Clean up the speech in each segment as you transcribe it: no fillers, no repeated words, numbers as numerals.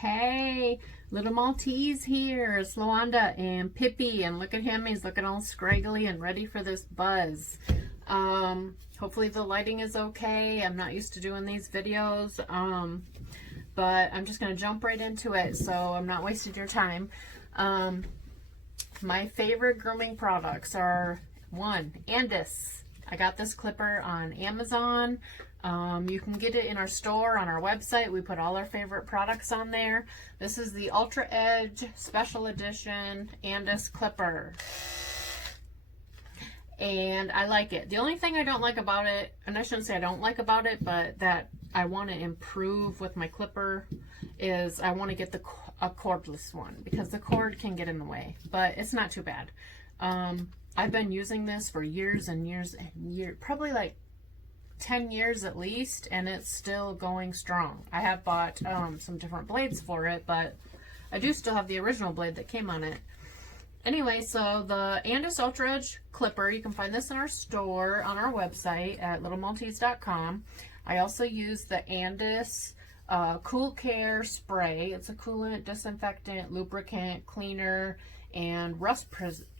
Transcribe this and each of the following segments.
Hey, little Maltese here. It's Lawanda and Pippi, and look at him. He's looking all scraggly and ready for this buzz. Hopefully the lighting is okay. I'm not used to doing these videos, but I'm just going to jump right into it so I'm not wasting your time. My favorite grooming products are, one, Andis. I got this clipper on Amazon. You can get it in our store on our website. We put all our favorite products on there. This is the Ultra Edge Special Edition Andis clipper. And I like it. The only thing I don't like about it, and I shouldn't say I don't like about it, but that I want to improve with my clipper, is I want to get a cordless one, because the cord can get in the way, but it's not too bad. I've been using this for years and years and years, probably like 10 years at least, and it's still going strong. I have bought some different blades for it, but I do still have the original blade that came on it. Anyway, so the Andis Ultra Edge clipper, you can find this in our store on our website at littlemaltese.com. I also use the Andis Cool Care spray. It's a coolant, disinfectant, lubricant, cleaner, and rust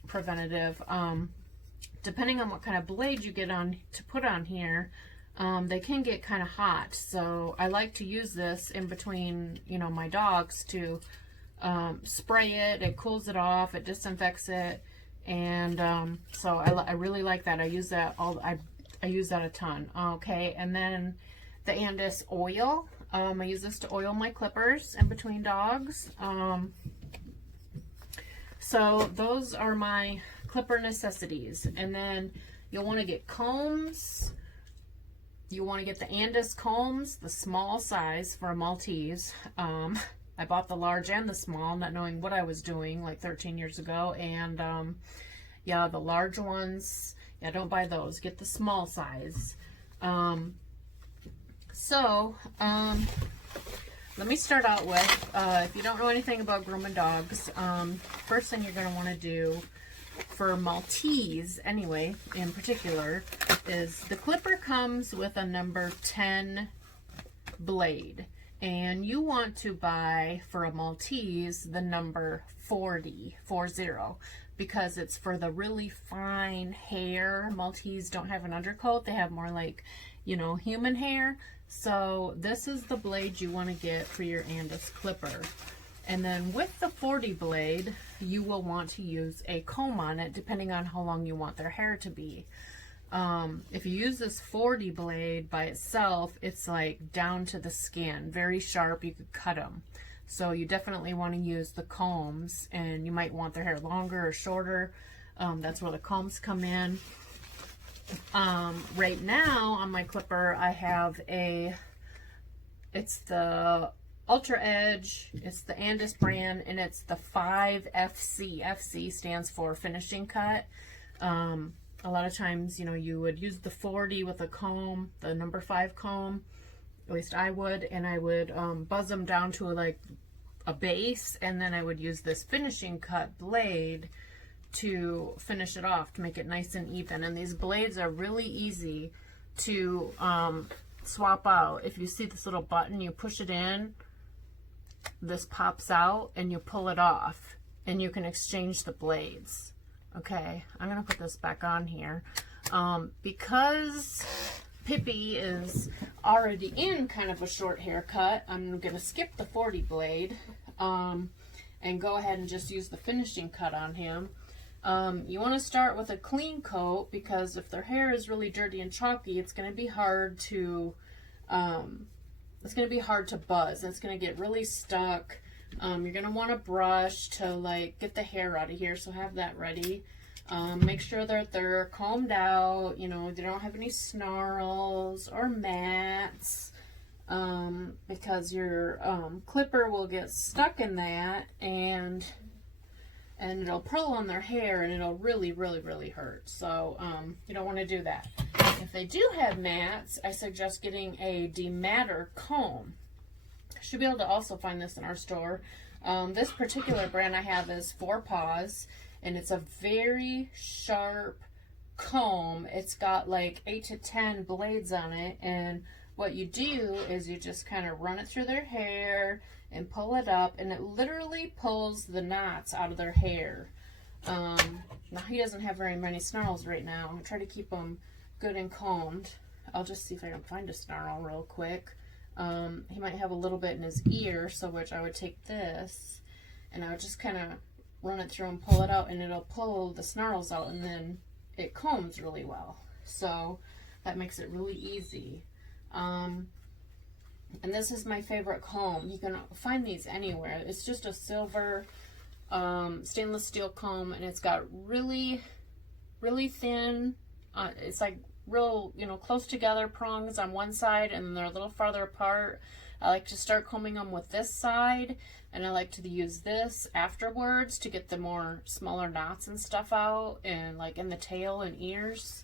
preventative. Depending on what kind of blade you get on to put on here, they can get kind of hot. So I like to use this in between, my dogs to spray it. It cools it off, it disinfects it, and so I really like that. I use that I use that a ton. Okay, and then the Andis oil. I use this to oil my clippers in between dogs. So those are my clipper necessities. And then you'll want to get combs. You want to get the Andis combs, the small size for a Maltese. I bought the large and the small, not knowing what I was doing like 13 years ago. And yeah, the large ones, yeah, don't buy those. Get the small size. Let me start out with, if you don't know anything about grooming dogs, first thing you're going to want to do for Maltese, anyway, in particular, is the clipper comes with a number 10 blade. And you want to buy, for a Maltese, the number 40, because it's for the really fine hair. Maltese don't have an undercoat. They have more like, human hair. So this is the blade you want to get for your Andis clipper. And then with the 40 blade, you will want to use a comb on it, depending on how long you want their hair to be. If you use this 40 blade by itself, it's like down to the skin, very sharp. You could cut them. So you definitely want to use the combs, and you might want their hair longer or shorter. That's where the combs come in. Right now on my clipper, I have it's the Ultra Edge, it's the Andis brand, and it's the 5FC. FC stands for finishing cut. A lot of times, you would use the 40 with a comb, the number 5 comb, at least I would, and I would buzz them down to like a base, and then I would use this finishing cut blade to finish it off, to make it nice and even. And these blades are really easy to swap out. If you see this little button, you push it in, this pops out, and you pull it off, and you can exchange the blades. Okay, I'm gonna put this back on here. Because Pippi is already in kind of a short haircut, I'm gonna skip the 40 blade and go ahead and just use the finishing cut on him. You want to start with a clean coat, because if their hair is really dirty and chalky, it's going to be hard to buzz. It's going to get really stuck. You're going to want a brush to like get the hair out of here, so have that ready. Make sure that they're combed out, they don't have any snarls or mats, because your clipper will get stuck in that, and it'll pull on their hair, and it'll really, really, really hurt. So you don't want to do that. If they do have mats, I suggest getting a dematter comb. Should be able to also find this in our store. This particular brand I have is 4 Paws, and it's a very sharp comb. It's got like 8 to 10 blades on it, and what you do is you just kind of run it through their hair, and pull it up, and it literally pulls the knots out of their hair. Now he doesn't have very many snarls right now. I try to keep them good and combed. I'll just see if I can find a snarl real quick. He might have a little bit in his ear, so which I would take this and I would just kind of run it through and pull it out, and it'll pull the snarls out, and then it combs really well. So that makes it really easy. And this is my favorite comb. You can find these anywhere. It's just a silver stainless steel comb, and it's got really thin, it's like real, close together prongs on one side, and they're a little farther apart. I like to start combing them with this side, and I like to use this afterwards to get the more smaller knots and stuff out, and like in the tail and ears.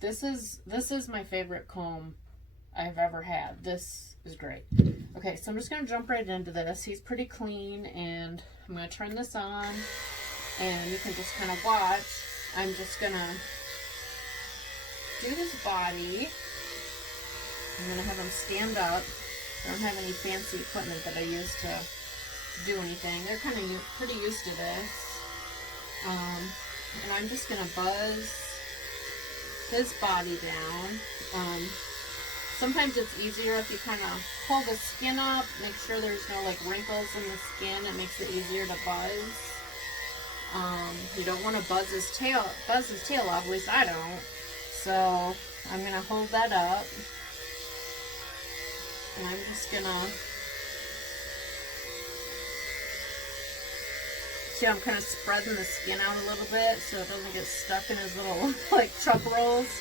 This is my favorite comb I've ever had. This is great. Okay, so I'm just going to jump right into this. He's pretty clean, and I'm going to turn this on, and you can just kind of watch. I'm just going to do his body. I'm going to have him stand up. I don't have any fancy equipment that I use to do anything. They're kind of pretty used to this. And I'm just going to buzz his body down. Sometimes it's easier if you kind of pull the skin up, make sure there's no like wrinkles in the skin. It makes it easier to buzz. You don't want to buzz his tail off, at least I don't. So I'm gonna hold that up, and I'm just gonna see. I'm kind of spreading the skin out a little bit so it doesn't get stuck in his little like chuck rolls.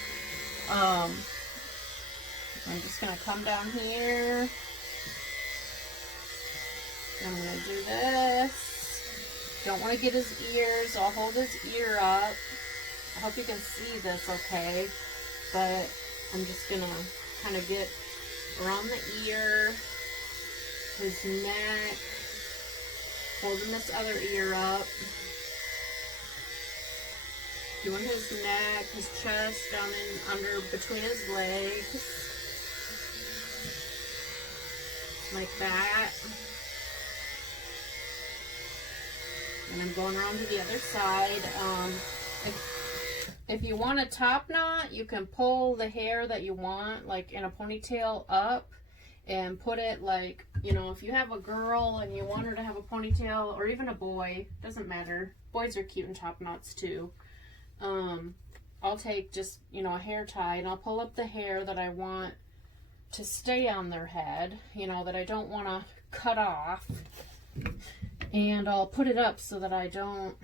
I'm just going to come down here. I'm going to do this. Don't want to get his ears. I'll hold his ear up. I hope you can see this okay. But I'm just going to kind of get around the ear, his neck, holding this other ear up. Doing his neck, his chest, down in under between his legs. Like that. And I'm going around to the other side. If you want a top knot, you can pull the hair that you want, like in a ponytail, up and put it like, if you have a girl and you want her to have a ponytail, or even a boy, doesn't matter. Boys are cute in top knots too. I'll take just, a hair tie, and I'll pull up the hair that I want to stay on their head, that I don't want to cut off, and I'll put it up so that I don't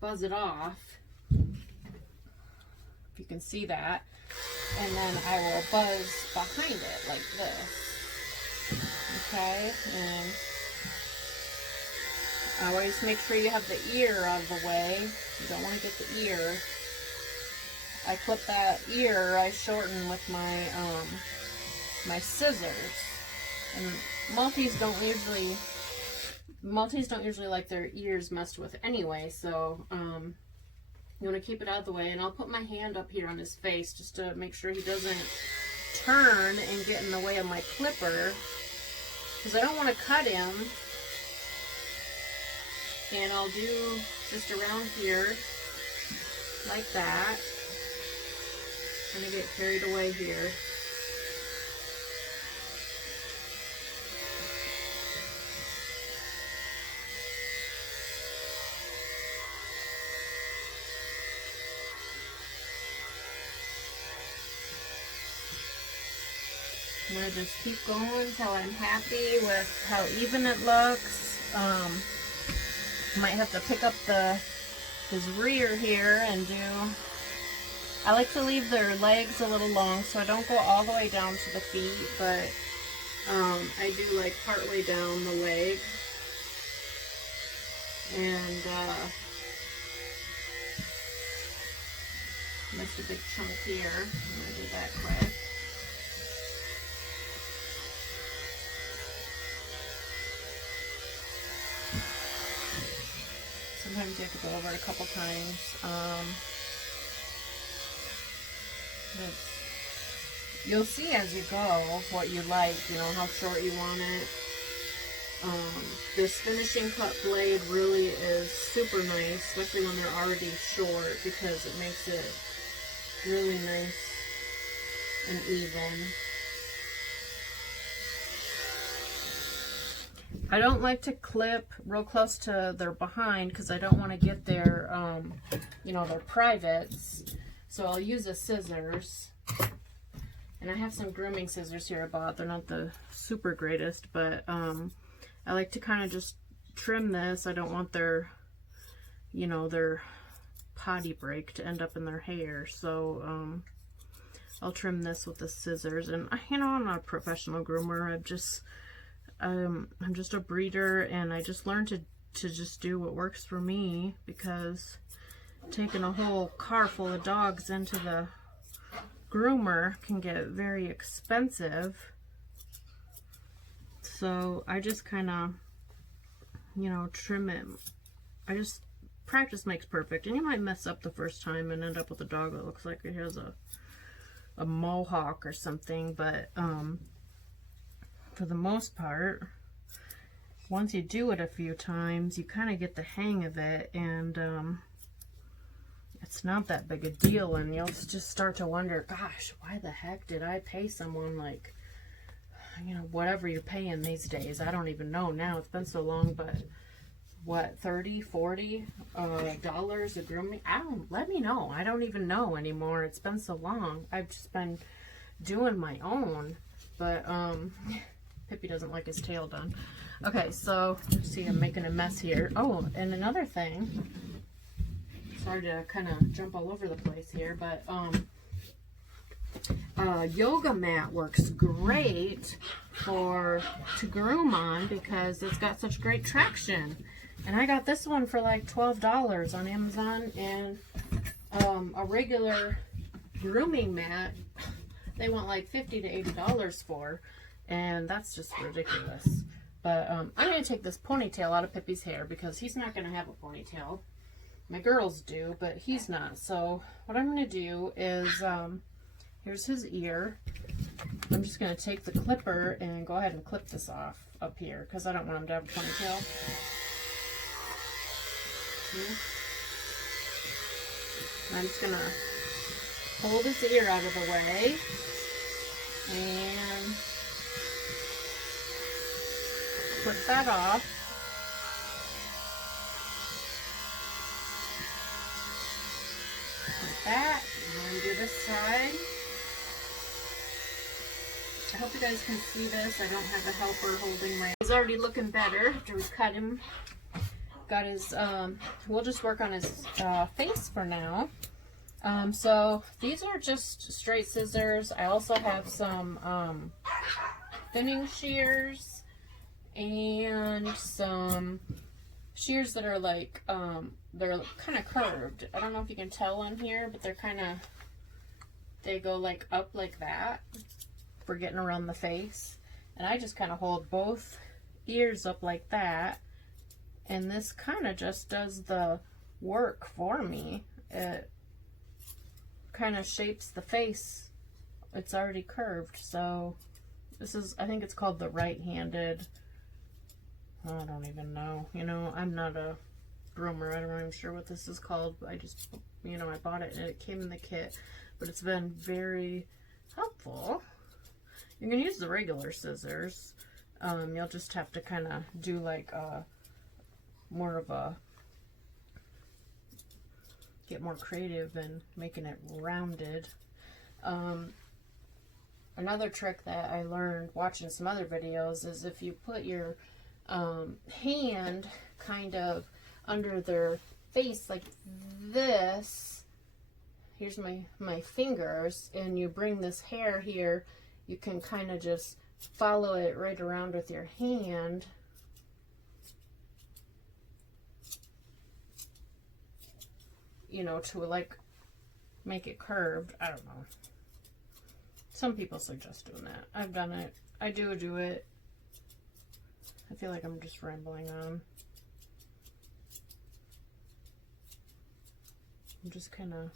buzz it off, if you can see that, and then I will buzz behind it like this. Okay, and always make sure you have the ear out of the way. You don't want to get the ear. I clip that ear, I shorten with my my scissors. And Maltese don't usually like their ears messed with anyway, so you want to keep it out of the way. And I'll put my hand up here on his face just to make sure he doesn't turn and get in the way of my clipper, because I don't want to cut him. And I'll do just around here like that. I'm gonna get carried away here. I'm going to just keep going until I'm happy with how even it looks. Might have to pick up his rear here and do... I like to leave their legs a little long so I don't go all the way down to the feet, but I do like part way down the leg. And missed a big chunk here. I'm going to do that quick. Sometimes you have to go over it a couple times. You'll see as you go what you like, you know, how short you want it. This finishing cut blade really is super nice, especially when they're already short, because it makes it really nice and even. I don't like to clip real close to their behind because I don't want to get their, you know, their privates. So I'll use a scissors. And I have some grooming scissors here I bought. They're not the super greatest, but I like to kind of just trim this. I don't want their, you know, their potty break to end up in their hair. So I'll trim this with the scissors. And you know, I'm not a professional groomer. I'm just a breeder, and I just learned to just do what works for me, because taking a whole car full of dogs into the groomer can get very expensive. So I just kind of, you know, trim it. Practice makes perfect, and you might mess up the first time and end up with a dog that looks like it has a mohawk or something, but for the most part, once you do it a few times, you kind of get the hang of it, and it's not that big a deal, and you'll just start to wonder, gosh, why the heck did I pay someone, like, you know, whatever you're paying these days. I don't even know now. It's been so long, but what, $30, $40 dollars a grooming? Let me know. I don't even know anymore. It's been so long. I've just been doing my own, but Pippi doesn't like his tail done. Okay, so see, I'm making a mess here. Oh, and another thing, sorry to kind of jump all over the place here, but yoga mat works great to groom on, because it's got such great traction. And I got this one for like $12 on Amazon, and a regular grooming mat they want like $50 to $80 for, and that's just ridiculous. But I'm going to take this ponytail out of Pippi's hair, because he's not going to have a ponytail. My girls do, but he's not. So what I'm going to do is, here's his ear. I'm just going to take the clipper and go ahead and clip this off up here, because I don't want him to have a ponytail. I'm just going to hold his ear out of the way and clip that off. Like that. And then do this side. I hope you guys can see this. I don't have a helper holding my... He's already looking better after we cut him. Got his, we'll just work on his face for now. So these are just straight scissors. I also have some thinning shears and some shears that are like, they're kind of curved. I don't know if you can tell on here, but they're kind of, they go like up like that for getting around the face. And I just kind of hold both ears up like that. And this kind of just does the work for me. It kind of shapes the face. It's already curved. So this is, I think it's called the right-handed. I don't even know. You know, I'm not a groomer. I'm not even sure what this is called. I just, you know, I bought it and it came in the kit. But it's been very helpful. You can use the regular scissors. You'll just have to kind of do like more of a, get more creative and making it rounded. Another trick that I learned watching some other videos is if you put your hand kind of under their face like this, here's my fingers, and you bring this hair here, you can kind of just follow it right around with your hand. You know, to like make it curved. I don't know. Some people suggest doing that. I've done it. I do it. I feel like I'm just rambling on. I'm just kind of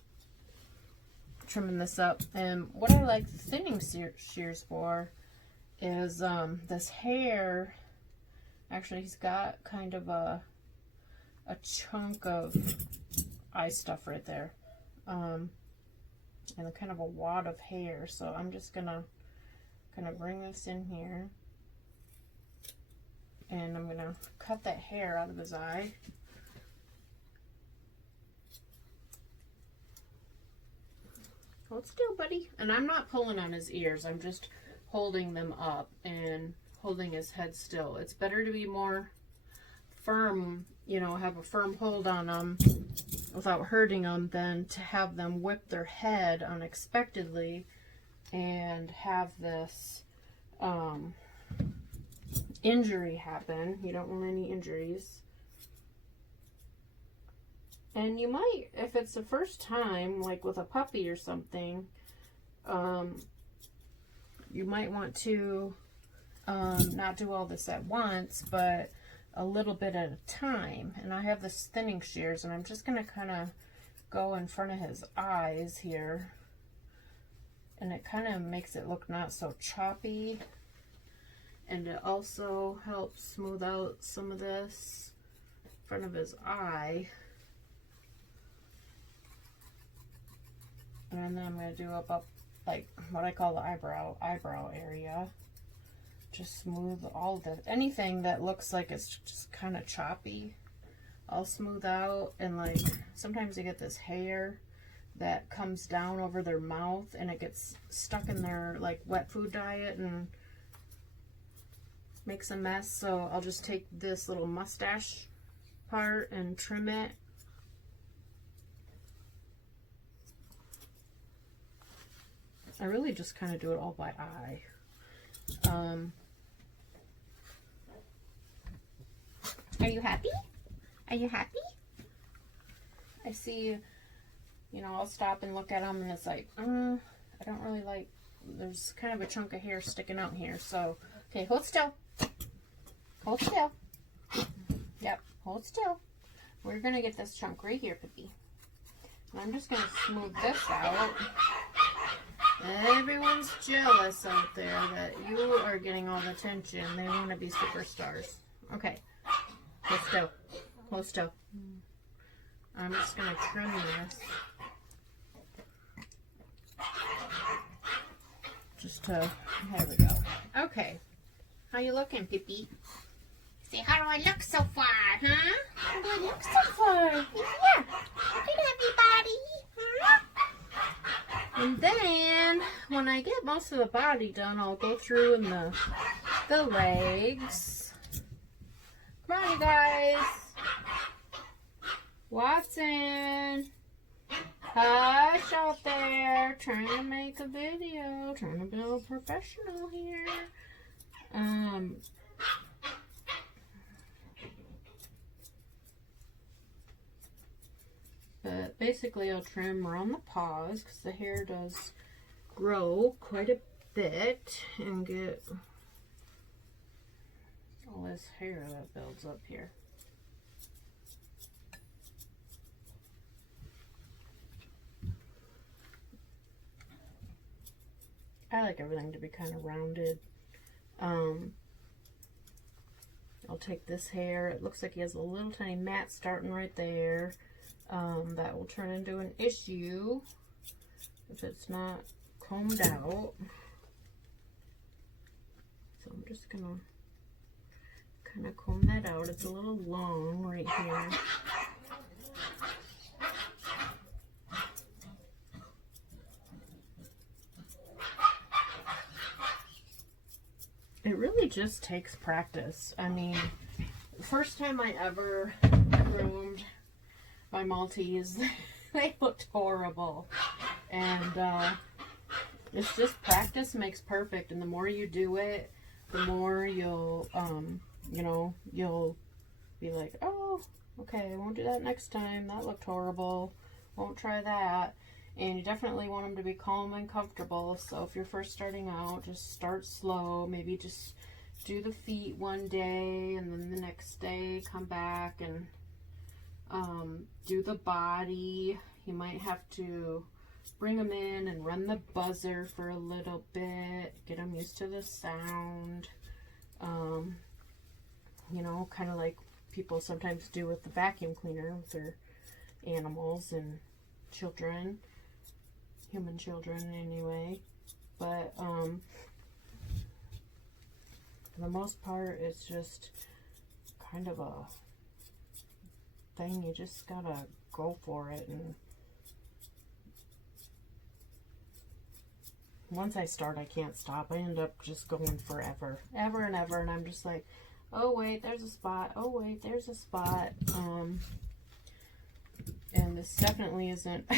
trimming this up. And what I like thinning shears for is this hair. Actually, he's got kind of a chunk of eye stuff right there. And a kind of a wad of hair. So I'm just gonna kind of bring this in here. And I'm gonna cut that hair out of his eye. Hold still, buddy. And I'm not pulling on his ears. I'm just holding them up and holding his head still. It's better to be more firm, you know, have a firm hold on them without hurting them than to have them whip their head unexpectedly and have this injury happen. You don't want any injuries. And you might, if it's the first time, like with a puppy or something, you might want to not do all this at once, but a little bit at a time. And I have this thinning shears, and I'm just going to kind of go in front of his eyes here. And it kind of makes it look not so choppy. And it also helps smooth out some of this in front of his eye. And then I'm going to do up like what I call the eyebrow area. Just smooth all the, anything that looks like it's just kind of choppy, I'll smooth out. And like sometimes you get this hair that comes down over their mouth and it gets stuck in their like wet food diet and makes a mess. So I'll just take this little mustache part and trim it. I really just kind of do it all by eye. Are you happy? Are you happy? I see, you know, I'll stop and look at them and it's like, I don't really like, there's kind of a chunk of hair sticking out here. So, okay, hold still. Hold still. Yep, hold still. We're going to get this chunk right here, Pippi. And I'm just going to smooth this out. Everyone's jealous out there that you are getting all the attention. They want to be superstars. Okay. Hold still. Hold still. I'm just going to trim this. Just to, there we go. Okay. How you looking, Pippi? Say, how do I look so far, huh? How do I look so far? Yeah. Good, everybody. Huh? And then, when I get most of the body done, I'll go through in the legs. Come on, you guys. Watson. Hush out there. Trying to make a video. Trying to be a professional here. But basically I'll trim around the paws because the hair does grow quite a bit and get all this hair that builds up here. I like everything to be kind of rounded. I'll take this hair. It looks like he has a little tiny mat starting right there. That will turn into an issue if it's not combed out. So I'm just gonna kind of comb that out. It's a little long right here. It really just takes practice. I mean, the first time I ever groomed my Maltese, they looked horrible. And it's just practice makes perfect. And the more you do it, the more you'll, you know, you'll be like, oh, okay, I won't do that next time. That looked horrible. Won't try that. And you definitely want them to be calm and comfortable. So if you're first starting out, just start slow. Maybe just do the feet one day and then the next day come back and do the body. You might have to bring them in and run the buzzer for a little bit, get them used to the sound. You know, kind of like people sometimes do with the vacuum cleaner with their animals and children, human children anyway. But for the most part, it's just kind of a thing. You just gotta go for it. And once I start, I can't stop. I end up just going forever, ever and ever. And I'm just like, oh wait, there's a spot. Oh wait, there's a spot. And this definitely isn't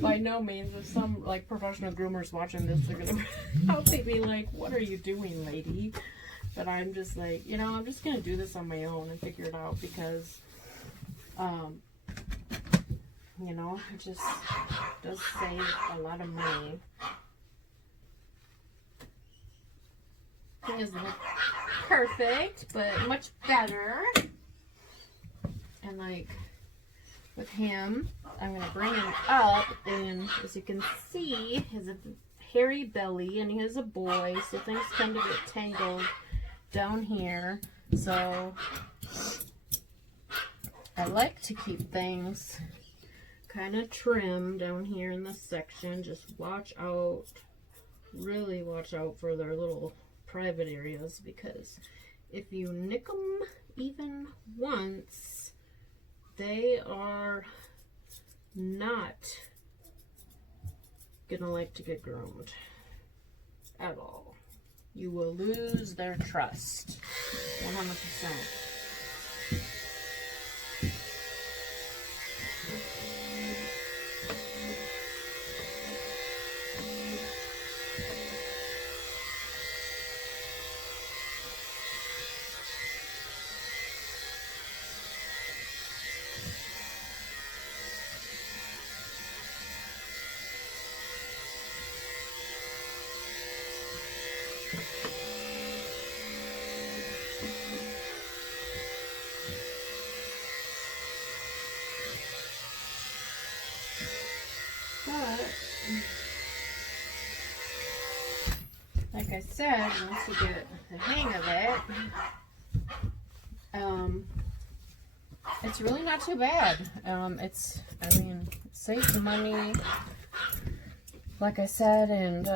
by no means. If some like professional groomers watching this, they're gonna probably be like, what are you doing, lady? But I'm just like, you know, I'm just gonna do this on my own and figure it out, because you know, it just does save a lot of money. It isn't perfect, but much better. And like with him, I'm gonna bring him up, and as you can see, he has a hairy belly, and he has a boy, so things tend to get tangled down here. So I like to keep things kind of trim down here in this section. Just watch out, really watch out for their little private areas, because if you nick them even once, they are not gonna like to get groomed at all. You will lose their trust 100%. Like I said, once you get the hang of it, it's really not too bad. I mean, it saves money, like I said, and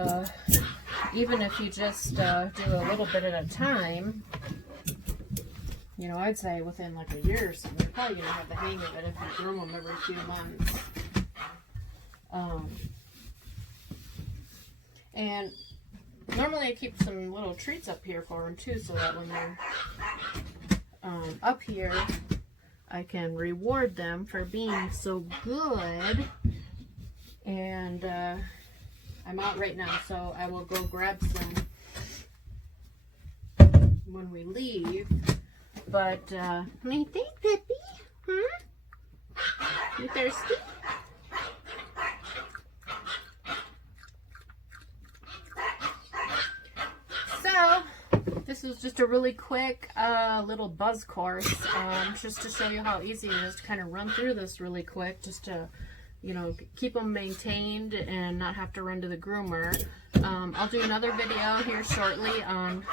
even if you just do a little bit at a time, you know, I'd say within like a year or something, you're probably going to have the hang of it if you groom them every few months. And normally I keep some little treats up here for them too, so that when they're up here, I can reward them for being so good. And I'm out right now, so I will go grab some when we leave. But what do you think, Pippi? Huh? You thirsty? So this is just a really quick little buzz course, just to show you how easy it is to kind of run through this really quick, just to, you know, keep them maintained and not have to run to the groomer. I'll do another video here shortly on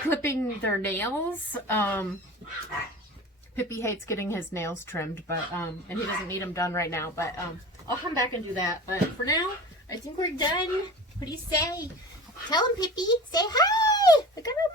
clipping their nails. Pippi hates getting his nails trimmed, but and he doesn't need them done right now, but I'll come back and do that. But for now, I think we're done. What do you say? Tell him, Pippi. Say hi. Look at her